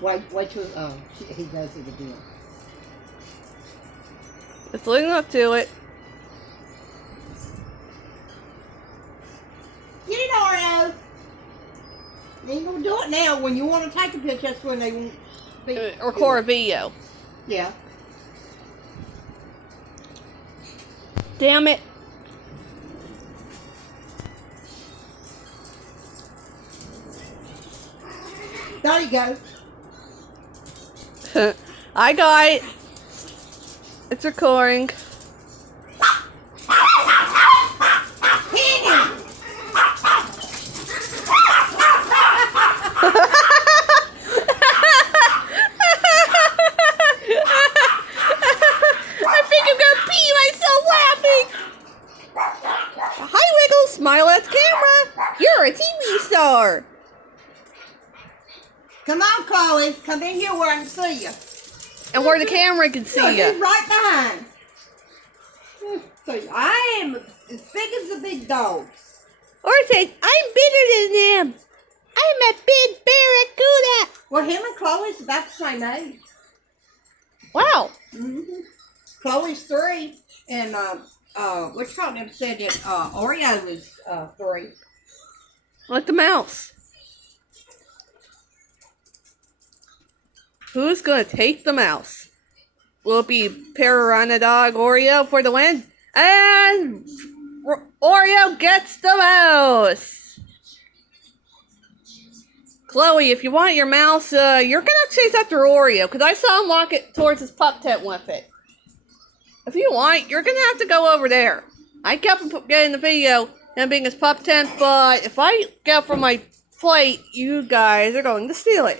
Wait till he does it again. It's leading up to it. Get it, Oreo. You ain't gonna do it now. When you want to take a picture, that's when they won't be. Record a video. Yeah. Damn it. There you go. I got it. It's recording. Hit him. I think I'm gonna pee myself laughing. Hi, Wiggle. Smile at the camera. You're a TV star. Come on, Chloe. Come in here where I can see you. And where the camera can see Look, you. he's right behind. So I am as big as the big dogs. Or says, I'm bigger than them. I'm a big barracuda. Well, him and Chloe's about the same age. Wow. Mm-hmm. Chloe's 3, and which one of them said that Oreo was 3. Like the mouse. Who's gonna take the mouse? Will it be Pararana Dog Oreo for the win? And Oreo gets the mouse. Chloe, if you want your mouse, you're gonna chase after Oreo because I saw him walk it towards his pup tent with it. If you want, you're gonna have to go over there. I kept getting the video him being his pup tent, but if I get from my plate, you guys are going to steal it.